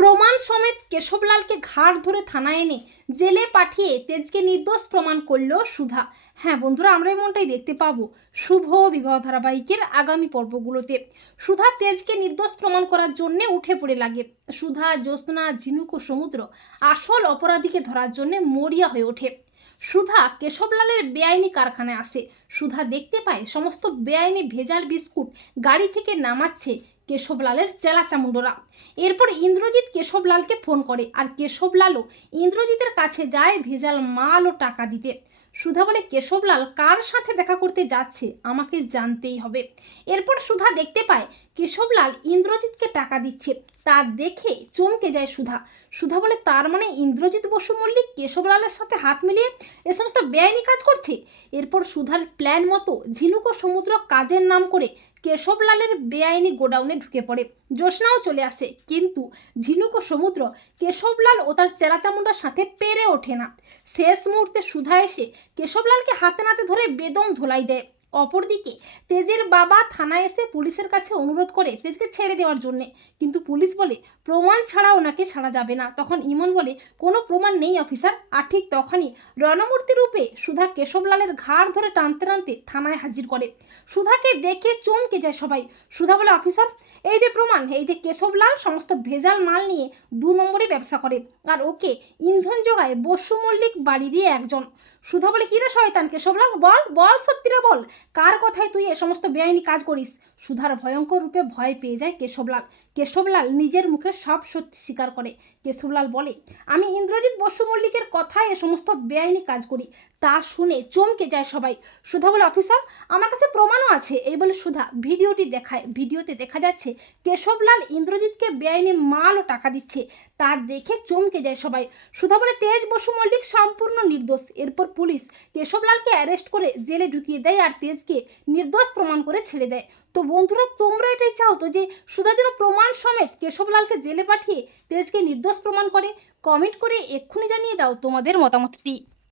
প্রমাণ সমেত কেশবলালকে ঘাড় ধরে থানায় এনে জেলে পাঠিয়ে তেজকে নির্দোষ প্রমাণ করল সুধা। হ্যাঁ বন্ধুরা, আমরা এমনটাই দেখতে পাবো শুভ বিবাহ ধারাবাহিকের আগামী পর্বগুলোতে। সুধা তেজকে নির্দোষ প্রমাণ করার জন্যে উঠে পড়ে লাগে। সুধা, জ্যোৎস্না, ঝিনুক ও সমুদ্র আসল অপরাধীকে ধরার জন্যে মরিয়া হয়ে ওঠে। সুধা কেশবলালের বেআইনি কারখানায় আসে। সুধা দেখতে পায় সমস্ত বেআইনি ভেজাল বিস্কুট গাড়ি থেকে নামাচ্ছে কেশবলালের চেলা চামুন্ডরা এরপর ইন্দ্রজিৎ কেশবলালকে ফোন করে, আর কেশবলালও ইন্দ্রজিতের কাছে যায় ভেজাল মাল ও টাকা দিতে। সুধা বলে, কেশবলাল, কার সাথে দেখা করতে যাচ্ছে? আমাকে জানতেই হবে। এরপর সুধা দেখতে পায়, কেশবলাল ইন্দ্রজিৎকে টাকা দিচ্ছে। তা দেখে চমকে যায় সুধা। সুধা বলে, তার মানে ইন্দ্রজিৎ বসু, মল্লিক কেশবলালের সাথে হাত মিলিয়ে এ সমস্ত বেআইনি কাজ করছে? এরপর সুধার প্ল্যান মতো ঝিনুক ও সমুদ্র কাজের নাম করে কেশবলালের বেআইনি গোডাউনে ঢুকে পড়ে। জ্যোৎস্নাও চলে আসে, কিন্তু ঝিনুক ও সমুদ্র কেশবলাল ও তার চেলাচামুন্ডার সাথে পেরে ওঠে না। শেষ মুহূর্তে সুধা এসে কেশবলালকে হাতে নাতে ধরে বেদম ধোলাই দেয়। অপরদিকে তেজের বাবা থানায় এসে পুলিশের কাছে অনুরোধ করে তেজকে ছেড়ে দেওয়ার জন্যে। কিন্তু পুলিশ বলে, প্রমাণ ছাড়া ওনাকে ছাড়া যাবে না। তখন ইমন বলে, কোনো প্রমাণ নেই, অফিসার। আর ঠিক তখনই রণমূর্তি রূপে সুধা কেশবলালের ঘাড় ধরে টানতে টানতে থানায় হাজির করে। সুধাকে দেখে চমকে যায় সবাই। সুধা বলে, অফিসার, এই যে প্রমাণ, এই যে কেশবলাল সমস্ত ভেজাল মাল নিয়ে দু নম্বরে ব্যবসা করে। আর ওকে ইন্ধন যোগায় বসু মল্লিক বাড়িরই একজন। সুধা বলে কিরে শয়তানকে? কেশবলাল বল বল সত্যিরা বল। কার কথায় তুই এ সমস্ত বেআইনি কাজ করিস? সুধার ভয়ঙ্কর রূপে ভয় পেয়ে যায় কেশবলাল। কেশবলাল নিজের মুখে সব সত্যি স্বীকার করে। কেশবলাল বলে, আমি ইন্দ্রজিৎ বসু মল্লিকের কথায় এ সমস্ত বেআইনি কাজ করি। তা শুনে চমকে যায় সবাই। সুধা বলে, অফিসার, আমার কাছে প্রমাণও আছে। এই বলে সুধা ভিডিওটি দেখায়। ভিডিওতে দেখা যাচ্ছে, কেশবলাল ইন্দ্রজিৎকে বেআইনি মাল ও টাকা দিচ্ছে। তা দেখে চমকে যায় সবাই। সুধা বলে, তেজ বসু মল্লিক সম্পূর্ণ নির্দোষ। এরপর পুলিশ কেশবলালকে অ্যারেস্ট করে জেলে ঢুকিয়ে দেয় আর তেজকে নির্দোষ প্রমাণ করে ছেড়ে দেয়। তো বন্ধুরা, তোমরা এটাই চাও তো যে সুধা যেন প্রমাণ সমেত কেশবলালকে জেলে পাঠিয়ে তেজকে নির্দোষ প্রমাণ করে? কমেন্ট করে এক্ষুনি জানিয়ে দাও তোমাদের মতামতটি।